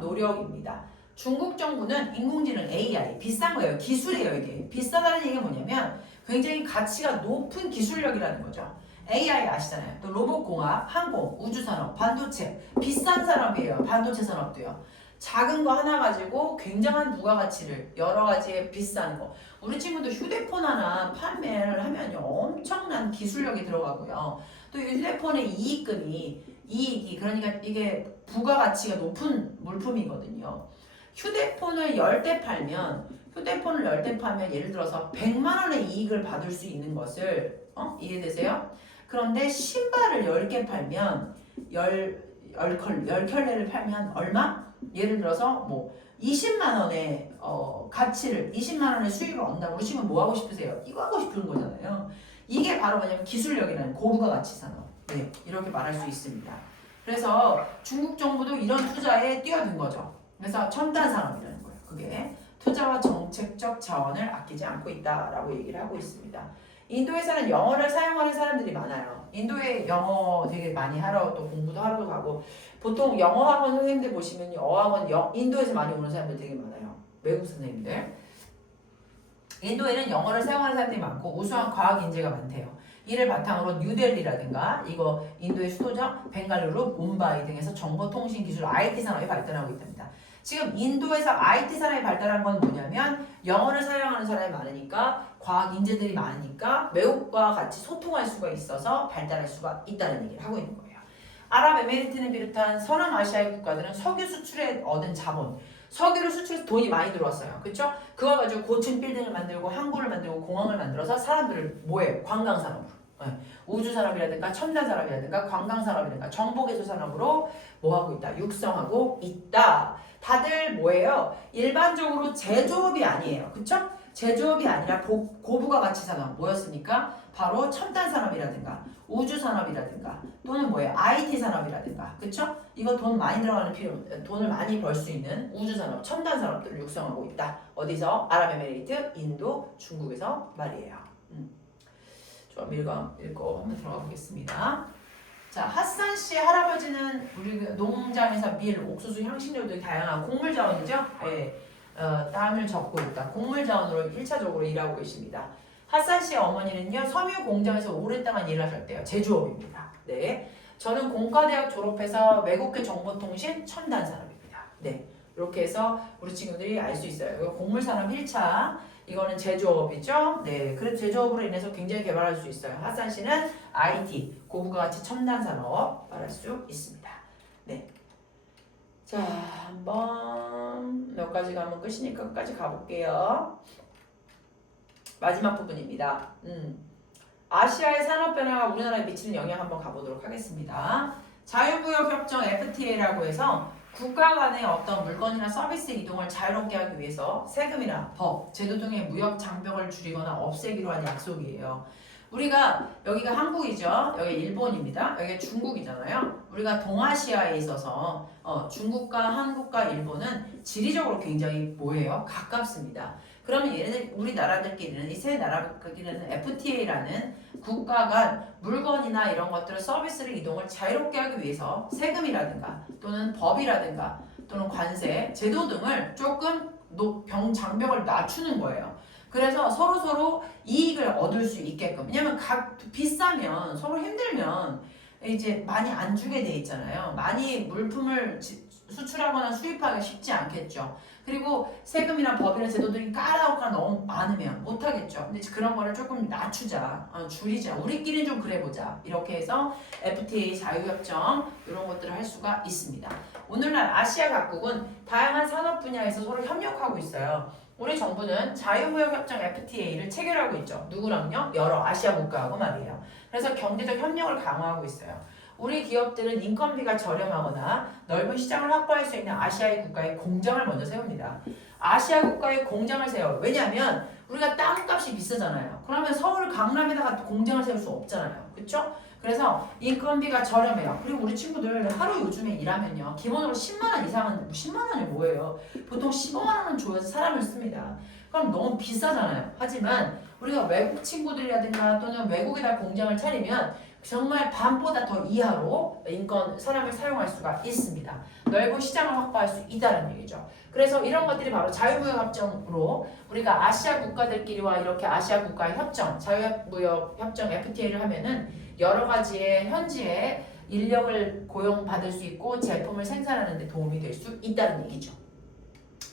노력입니다. 중국 정부는 인공지능 AI 비싼 거예요. 기술이에요 이게. 비싸다는 얘기가 뭐냐면 굉장히 가치가 높은 기술력이라는 거죠. AI 아시잖아요. 또 로봇공학, 항공, 우주산업, 반도체 비싼 산업이에요. 반도체 산업도요. 작은 거 하나 가지고 굉장한 부가가치를 여러 가지의 비싼 거 우리 친구들 휴대폰 하나 판매를 하면요 엄청난 기술력이 들어가고요. 또 이 휴대폰의 이익이 그러니까 이게 부가가치가 높은 물품이거든요. 휴대폰을 10대 팔면 예를 들어서 100만 원의 이익을 받을 수 있는 것을 이해되세요? 그런데 신발을 10개 팔면 10켤레를 팔면 얼마? 예를 들어서 뭐 20만 원의 가치를 20만 원의 수익을 얻는다고 그러시면 뭐 하고 싶으세요? 이거 하고 싶은 거잖아요. 이게 바로 뭐냐면 기술력이라는 고부가가치 산업. 네, 이렇게 말할 수 있습니다. 그래서 중국 정부도 이런 투자에 뛰어든 거죠. 그래서 첨단 산업이라는 거예요. 그게 투자와 정책적 자원을 아끼지 않고 있다라고 얘기를 하고 있습니다. 인도에서는 영어를 사용하는 사람들이 많아요. 인도에 영어 되게 많이 하러 또 공부도 하러 가고 보통 영어 학원 선생님들 보시면 인도에서 많이 오는 사람들 되게 많아요. 외국 선생님들. 인도에는 영어를 사용하는 사람들이 많고 우수한 과학 인재가 많대요. 이를 바탕으로 뉴델리라든가 이거 인도의 수도죠. 벵갈루루, 뭄바이 등에서 정보통신 기술 IT 산업이 발전하고 있답니다. 지금 인도에서 IT 산업이 발달한 건 뭐냐면 영어를 사용하는 사람이 많으니까 과학 인재들이 많으니까 외국과 같이 소통할 수가 있어서 발달할 수가 있다는 얘기를 하고 있는 거예요. 아랍에미리트는 비롯한 서남아시아의 국가들은 석유 수출에 얻은 자본, 석유를 수출해서 돈이 많이 들어왔어요. 그렇죠? 그거 가지고 고층 빌딩을 만들고 항구를 만들고 공항을 만들어서 사람들을 뭐해? 관광산업으로. 네. 우주산업이라든가 첨단산업이라든가 관광산업이라든가 정보개발 산업으로 뭐하고 있다? 육성하고 있다. 다들 뭐예요? 일반적으로 제조업이 아니에요. 그쵸? 제조업이 아니라 고부가 가치 산업 뭐였습니까? 바로 첨단 산업이라든가 우주 산업이라든가 또는 뭐예요? IT 산업이라든가 그쵸? 이거 돈 많이 들어가는 돈을 많이 벌 수 있는 우주 산업, 첨단 산업들을 육성하고 있다. 어디서? 아랍에미리트, 인도, 중국에서 말이에요. 좀 읽고 한번 들어가 보겠습니다. 자, 핫산 씨 할아버지는 우리 농장에서 밀, 옥수수, 향신료 등 다양한 곡물 자원이죠. 예, 땀을 적고 있다. 곡물 자원으로 1차적으로 일하고 계십니다. 핫산 씨의 어머니는요, 섬유 공장에서 오랫동안 일을 하셨대요. 제조업입니다. 네, 저는 공과대학 졸업해서 외국계 정보통신 첨단 산업입니다. 네, 이렇게 해서 우리 친구들이 알 수 있어요. 이거 곡물 산업 1차. 이거는 제조업이죠. 네, 그래서 제조업으로 인해서 굉장히 개발할 수 있어요. 핫산 씨는 IT, 고부가 가치 첨단 산업 말할 수 있습니다. 네. 자, 한번 몇 가지 가면 끝이니까 끝까지 가볼게요. 마지막 부분입니다. 아시아의 산업 변화가 우리나라에 미치는 영향 한번 가보도록 하겠습니다. 자유무역 협정 FTA라고 해서 국가 간의 어떤 물건이나 서비스 이동을 자유롭게 하기 위해서 세금이나 법, 제도 등의 무역 장벽을 줄이거나 없애기로 한 약속이에요. 우리가 여기가 한국이죠. 여기 일본입니다. 여기 중국이잖아요. 우리가 동아시아에 있어서 중국과 한국과 일본은 지리적으로 굉장히 뭐예요? 가깝습니다. 그러면 얘네들 우리나라들끼리는 이 세 나라끼리는 FTA라는 국가 간 물건이나 이런 것들을 서비스를 이동을 자유롭게 하기 위해서 세금이라든가 또는 법이라든가 또는 관세, 제도 등을 조금 장벽을 낮추는 거예요. 그래서 서로 이익을 얻을 수 있게끔. 왜냐면 비싸면 서로 힘들면 이제 많이 안 주게 돼 있잖아요. 많이 물품을 수출하거나 수입하기가 쉽지 않겠죠. 그리고 세금이나 법이나 제도들이 까다롭거나 너무 많으면 못하겠죠. 근데 그런 거를 조금 낮추자, 줄이자, 우리끼리는 좀 그래보자. 이렇게 해서 FTA 자유협정 이런 것들을 할 수가 있습니다. 오늘날 아시아 각국은 다양한 산업 분야에서 서로 협력하고 있어요. 우리 정부는 자유무역협정 FTA를 체결하고 있죠. 누구랑요? 여러 아시아 국가하고 말이에요. 그래서 경제적 협력을 강화하고 있어요. 우리 기업들은 인건비가 저렴하거나 넓은 시장을 확보할 수 있는 아시아의 국가에 공장을 먼저 세웁니다. 아시아 국가에 공장을 세워요. 왜냐하면 우리가 땅값이 비싸잖아요. 그러면 서울 강남에다가 공장을 세울 수 없잖아요. 그렇죠? 그래서 인건비가 저렴해요. 그리고 우리 친구들 하루 요즘에 일하면요. 기본으로 10만 원 이상은 10만 원이 뭐예요? 보통 15만 원은 줘야지 사람을 씁니다. 그럼 너무 비싸잖아요. 하지만 우리가 외국 친구들이라든가 또는 외국에다 공장을 차리면 정말 밤보다 더 이하로 사람을 사용할 수가 있습니다. 넓은 시장을 확보할 수 있다는 얘기죠. 그래서 이런 것들이 바로 자유무역협정으로 우리가 아시아 국가들끼리와 이렇게 아시아 국가의 협정, 자유무역협정 FTA를 하면은 여러 가지의 현지의 인력을 고용받을 수 있고 제품을 생산하는 데 도움이 될 수 있다는 얘기죠.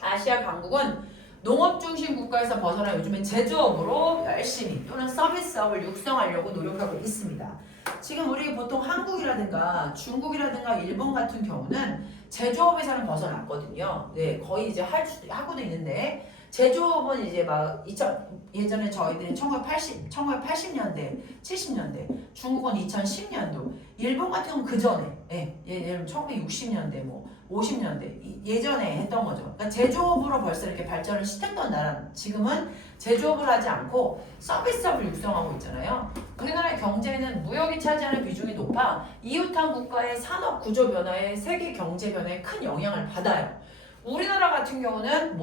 아시아 강국은 농업 중심 국가에서 벗어나 요즘엔 제조업으로 열심히 또는 서비스업을 육성하려고 노력하고 있습니다. 지금 우리 보통 한국이라든가 중국이라든가 일본 같은 경우는 제조업에서는 벗어났거든요. 네, 거의 이제 하고도 있는데 제조업은 이제 막 예전에 저희들은 1980년대, 70년대, 중국은 2010년도, 일본 같은 경우는 그 전에, 예를 들면 1960년대, 50년대 예전에 했던 거죠. 그러니까 제조업으로 벌써 이렇게 발전을 시켰던 나라는 지금은 제조업을 하지 않고 서비스업을 육성하고 있잖아요. 우리나라의 경제는 무역이 차지하는 비중이 높아 이웃한 국가의 산업 구조 변화에 세계 경제 변화에 큰 영향을 받아요. 우리나라 같은 경우는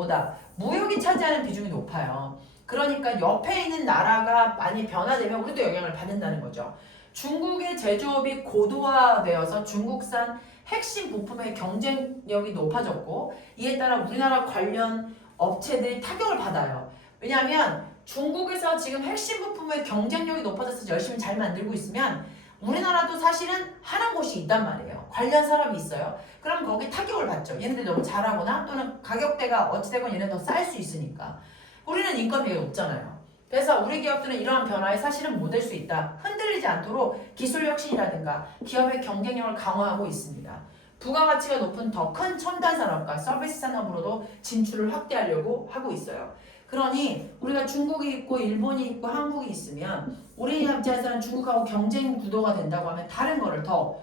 무역이 차지하는 비중이 높아요. 그러니까 옆에 있는 나라가 많이 변화되면 우리도 영향을 받는다는 거죠. 중국의 제조업이 고도화되어서 중국산 핵심 부품의 경쟁력이 높아졌고 이에 따라 우리나라 관련 업체들이 타격을 받아요. 왜냐하면 중국에서 지금 핵심 부품의 경쟁력이 높아져서 열심히 잘 만들고 있으면 우리나라도 사실은 하는 곳이 있단 말이에요. 관련 산업이 있어요. 그럼 거기 타격을 받죠. 얘네들 너무 잘하거나 또는 가격대가 어찌되건 얘네 더 쌀 수 있으니까. 우리는 인건비가 높잖아요. 그래서 우리 기업들은 이러한 변화에 사실은 못 될 수 있다. 흔들리지 않도록 기술 혁신이라든가 기업의 경쟁력을 강화하고 있습니다. 부가가치가 높은 더 큰 첨단 산업과 서비스 산업으로도 진출을 확대하려고 하고 있어요. 그러니 우리가 중국이 있고 일본이 있고 한국이 있으면 우리 입장에서는 중국하고 경쟁 구도가 된다고 하면 다른 거를 더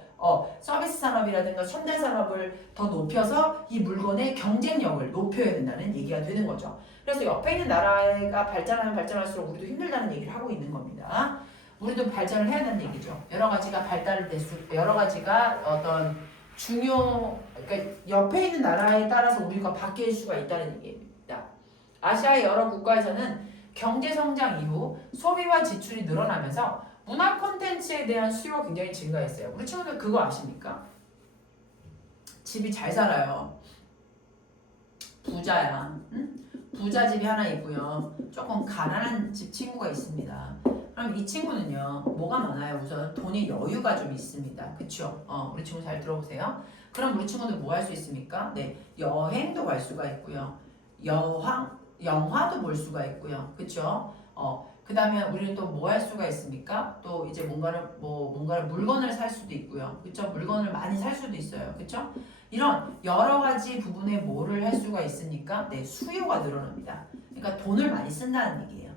서비스 산업이라든가 첨단 산업을 더 높여서 이 물건의 경쟁력을 높여야 된다는 얘기가 되는 거죠. 그래서 옆에 있는 나라가 발전하면 발전할수록 우리도 힘들다는 얘기를 하고 있는 겁니다. 우리도 발전을 해야 되는 얘기죠. 여러 가지가 발달을 여러 가지가 어떤 그러니까 옆에 있는 나라에 따라서 우리가 바뀔 수가 있다는 얘기입니다. 아시아의 여러 국가에서는 경제 성장 이후 소비와 지출이 늘어나면서 문화 콘텐츠에 대한 수요가 굉장히 증가했어요. 우리 친구들 그거 아십니까? 집이 잘 살아요. 부자야. 응? 부자 집이 하나 있고요. 조금 가난한 집 친구가 있습니다. 그럼 이 친구는요. 뭐가 많아요? 우선 돈의 여유가 좀 있습니다. 그쵸? 우리 친구 잘 들어보세요. 그럼 우리 친구들 뭐 할 수 있습니까? 네, 여행도 갈 수가 있고요. 영화도 볼 수가 있고요. 그쵸? 그 다음에 우리는 또 뭐 할 수가 있습니까? 또 이제 뭔가를 물건을 살 수도 있고요. 그쵸? 물건을 많이 살 수도 있어요. 그쵸? 이런 여러 가지 부분에 뭐를 할 수가 있으니까 네, 수요가 늘어납니다. 그러니까 돈을 많이 쓴다는 얘기예요.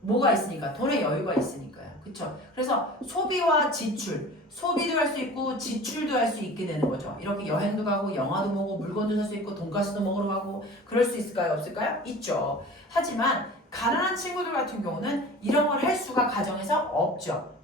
뭐가 있으니까? 돈의 여유가 있으니까요. 그쵸? 그래서 소비와 지출, 소비도 할 수 있고 지출도 할 수 있게 되는 거죠. 이렇게 여행도 가고 영화도 보고 물건도 살 수 있고 돈가스도 먹으러 가고 그럴 수 있을까요? 없을까요? 있죠. 하지만 가난한 친구들 같은 경우는 이런 걸 할 수가 가정에서 없죠.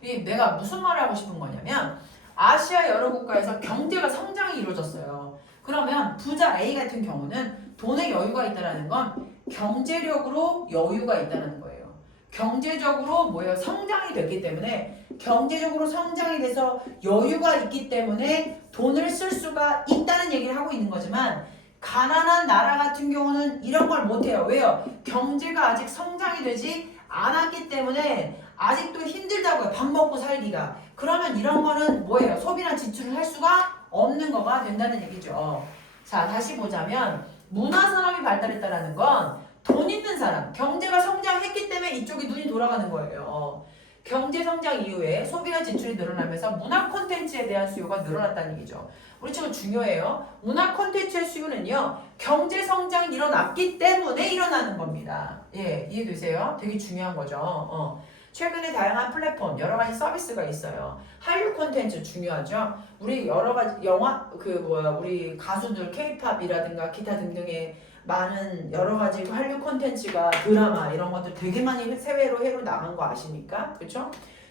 내가 무슨 말을 하고 싶은 거냐면 아시아 여러 국가에서 경제가 성장이 이루어졌어요. 그러면 부자 A 같은 경우는 돈의 여유가 있다는 건 경제력으로 여유가 있다는 거예요. 경제적으로 성장이 됐기 때문에 경제적으로 성장이 돼서 여유가 있기 때문에 돈을 쓸 수가 있다는 얘기를 하고 있는 거지만 가난한 나라 같은 경우는 이런 걸 못해요. 왜요? 경제가 아직 성장이 되지 않았기 때문에 아직도 힘들다고요. 밥 먹고 살기가. 그러면 이런 거는 뭐예요? 소비나 지출을 할 수가 없는 거가 된다는 얘기죠. 자, 다시 보자면 문화산업이 발달했다는 건 돈 있는 사람, 경제가 성장했기 때문에 이쪽이 눈이 돌아가는 거예요. 경제 성장 이후에 소비와 지출이 늘어나면서 문화 콘텐츠에 대한 수요가 늘어났다는 얘기죠. 우리 친구 중요해요. 문화 콘텐츠의 수요는요. 경제 성장이 일어났기 때문에 일어나는 겁니다. 예, 이해되세요? 되게 중요한 거죠. 최근에 다양한 플랫폼, 여러 가지 서비스가 있어요. 한류 콘텐츠 중요하죠. 우리 여러 가지 우리 가수들 K-팝이라든가 기타 등등의 많은 여러 가지 한류 콘텐츠가 드라마 이런 것들 되게 많이 해외로 나간 거 아십니까? 그렇죠?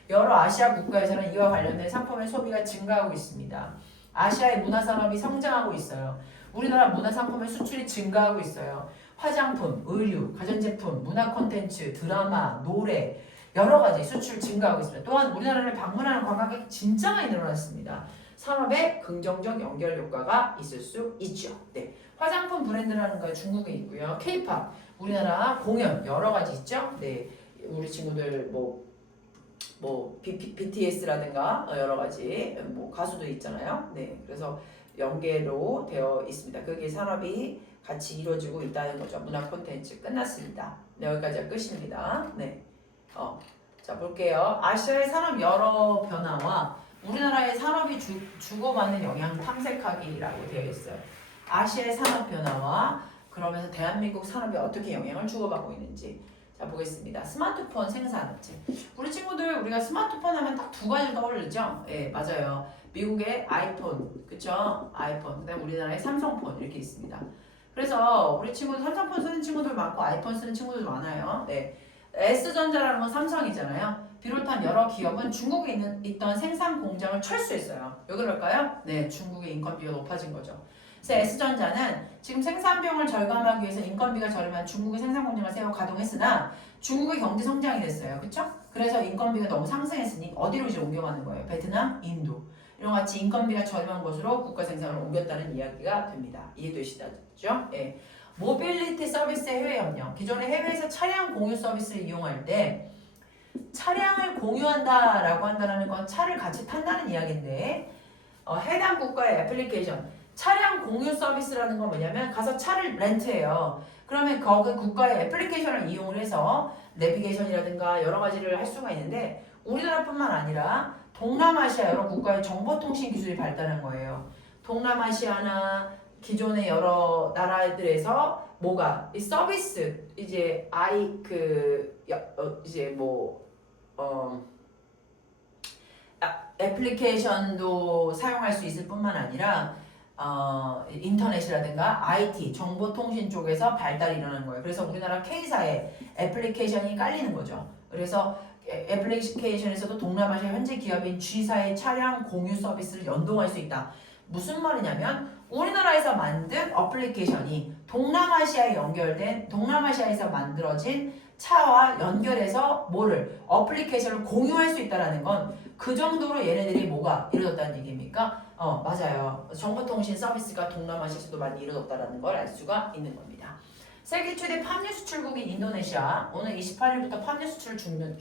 여러 아시아 국가에서는 이와 관련된 상품의 소비가 증가하고 있습니다. 아시아의 문화 산업이 성장하고 있어요. 우리나라 문화 상품의 수출이 증가하고 있어요. 화장품, 의류, 가전제품, 문화 콘텐츠, 드라마, 노래 여러 가지 수출 증가하고 있습니다. 또한 우리나라를 방문하는 관광객이 진짜 많이 늘어났습니다. 산업에 긍정적 연결 효과가 있을 수 있죠. 네. 화장품 브랜드라는 거 중국에 있고요. K-팝, 우리나라 공연 여러 가지 있죠. 네. 우리 친구들 BTS라든가 여러 가지 가수도 있잖아요. 네. 그래서 연계로 되어 있습니다. 그게 산업이 같이 이루어지고 있다는 거죠. 문화 콘텐츠 끝났습니다. 네, 여기까지가 끝입니다. 네. 자 볼게요. 아시아의 산업 여러 변화와 우리나라의 산업이 주고받는 영향 탐색하기라고 되어 있어요. 아시아의 산업 변화와 그러면서 대한민국 산업이 어떻게 영향을 주고받고 있는지 자 보겠습니다. 스마트폰 생산업체. 우리 친구들 우리가 스마트폰 하면 딱 두 가지 떠오르죠? 예, 맞아요. 미국의 아이폰, 그쵸? 아이폰. 그다음 우리나라의 삼성폰 이렇게 있습니다. 그래서 우리 친구들 삼성폰 쓰는 친구들 많고 아이폰 쓰는 친구들 많아요. 네. S전자라는 건 삼성이잖아요. 비롯한 여러 기업은 중국에 있던 생산 공장을 철수했어요. 왜 그럴까요? 네, 중국의 인건비가 높아진 거죠. 그래서 S전자는 지금 생산 비용을 절감하기 위해서 인건비가 저렴한 중국의 생산 공장을 세워 가동했으나 중국의 경제 성장이 됐어요. 그렇죠? 그래서 인건비가 너무 상승했으니 어디로 이제 옮겨가는 거예요? 베트남, 인도. 이런 같이 인건비가 저렴한 곳으로 국가 생산을 옮겼다는 이야기가 됩니다. 이해되시죠? 예. 모빌리티 서비스 해외 협력. 기존에 해외에서 차량 공유 서비스를 이용할 때 차량을 공유한다라고 한다는 건 차를 같이 탄다는 이야기인데 해당 국가의 애플리케이션 차량 공유 서비스라는 건 뭐냐면 가서 차를 렌트해요. 그러면 거기 국가의 애플리케이션을 이용을 해서 내비게이션이라든가 여러 가지를 할 수가 있는데 우리나라뿐만 아니라 동남아시아 여러 국가의 정보통신 기술이 발달한 거예요. 동남아시아나 기존의 여러 나라들에서 뭐가 이 서비스 이제 이제 애플리케이션도 사용할 수 있을 뿐만 아니라 인터넷이라든가 IT, 정보통신 쪽에서 발달이 일어나는 거예요. 그래서 우리나라 K사에 애플리케이션이 깔리는 거죠. 그래서 애플리케이션에서도 동남아시아 현지 기업인 G사의 차량 공유 서비스를 연동할 수 있다. 무슨 말이냐면 우리나라에서 만든 어플리케이션이 동남아시아에서 만들어진 차와 연결해서 어플리케이션을 공유할 수 있다는 건 그 정도로 얘네들이 뭐가 이루어졌다는 얘기입니까? 맞아요. 정보통신 서비스가 동남아시아에서도 많이 이루어졌다는 걸 알 수가 있는 겁니다. 세계 최대 팜유 수출국인 인도네시아 오늘 28일부터 팜유 수출을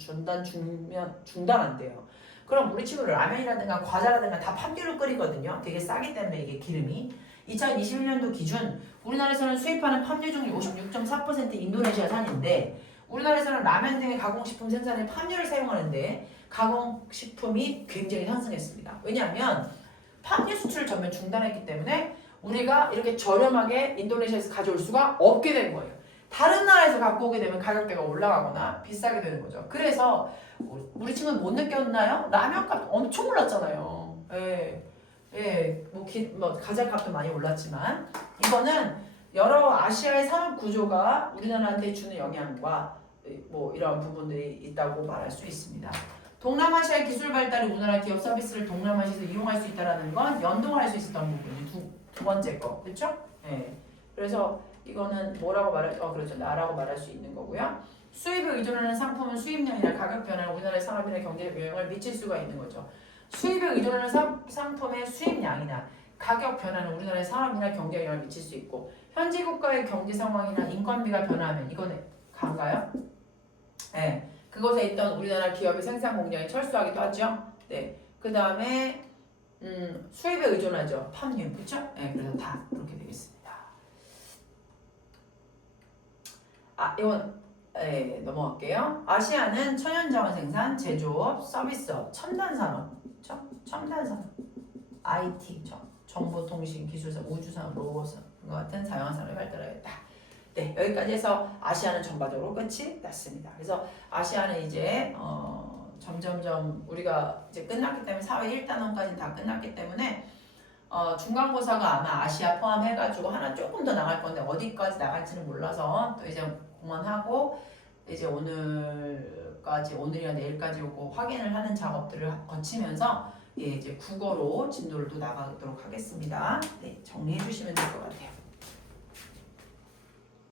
중단한대요. 그럼 우리 친구들 라면이라든가 과자라든가 다 팜유를 끓이거든요. 되게 싸기 때문에 이게 기름이 2021년도 기준 우리나라에서는 수입하는 팜유 중률 56.4% 인도네시아산인데 우리나라에서는 라면 등의 가공식품 생산에 팜유를 사용하는데 가공식품이 굉장히 상승했습니다. 왜냐하면 팜유 수출을 전면 중단했기 때문에 우리가 이렇게 저렴하게 인도네시아에서 가져올 수가 없게 된 거예요. 다른 나라에서 갖고 오게 되면 가격대가 올라가거나 비싸게 되는 거죠. 그래서 우리 친구는 못 느꼈나요? 라면값 엄청 올랐잖아요. 과자 값도 많이 올랐지만 이거는 여러 아시아의 산업 구조가 우리나라한테 주는 영향과 이런 부분들이 있다고 말할 수 있습니다. 동남아시아의 기술 발달이 우리나라 기업 서비스를 동남아시아에서 이용할 수 있다는 건 연동할 수 있었던 부분이 두 번째 거, 그렇죠? 그래서 이거는 그렇죠. 나라고 말할 수 있는 거고요. 수입에 의존하는 상품은 수입량이나 가격 변화는 우리나라의 산업이나 경제에 영향을 미칠 수가 있는 거죠. 수입에 의존하는 상품의 수입량이나 가격 변화는 우리나라의 산업이나 경제에 영향을 미칠 수 있고 현지 국가의 경제 상황이나 인건비가 변화하면 이거는 간가요? 그것에 있던 우리나라 기업의 생산 공장이 철수하기도 하죠. 그 다음에 수입에 의존하죠. 팜유, 그렇죠? 그래서 다 그렇게 되겠습니다. 이건 넘어갈게요. 아시아는 천연자원 생산, 제조업, 서비스업, 첨단산업, 그렇죠? 첨단산업, IT, 정보통신, 기술산, 우주산업, 로봇산업 같은 다양한 산업이 발달하였다. 여기까지 해서 아시아는 전반적으로 끝이 났습니다. 그래서 아시아는 이제 점점점 우리가 이제 끝났기 때문에 사회 1단원까지는 다 끝났기 때문에 중간고사가 아마 아시아 포함해가지고 하나 조금 더 나갈 건데 어디까지 나갈지는 몰라서 또 이제 그만하고 이제 오늘이나 내일까지 요거 확인을 하는 작업들을 거치면서 이제 국어로 진도를 또 나가도록 하겠습니다. 정리해 주시면 될 것 같아요.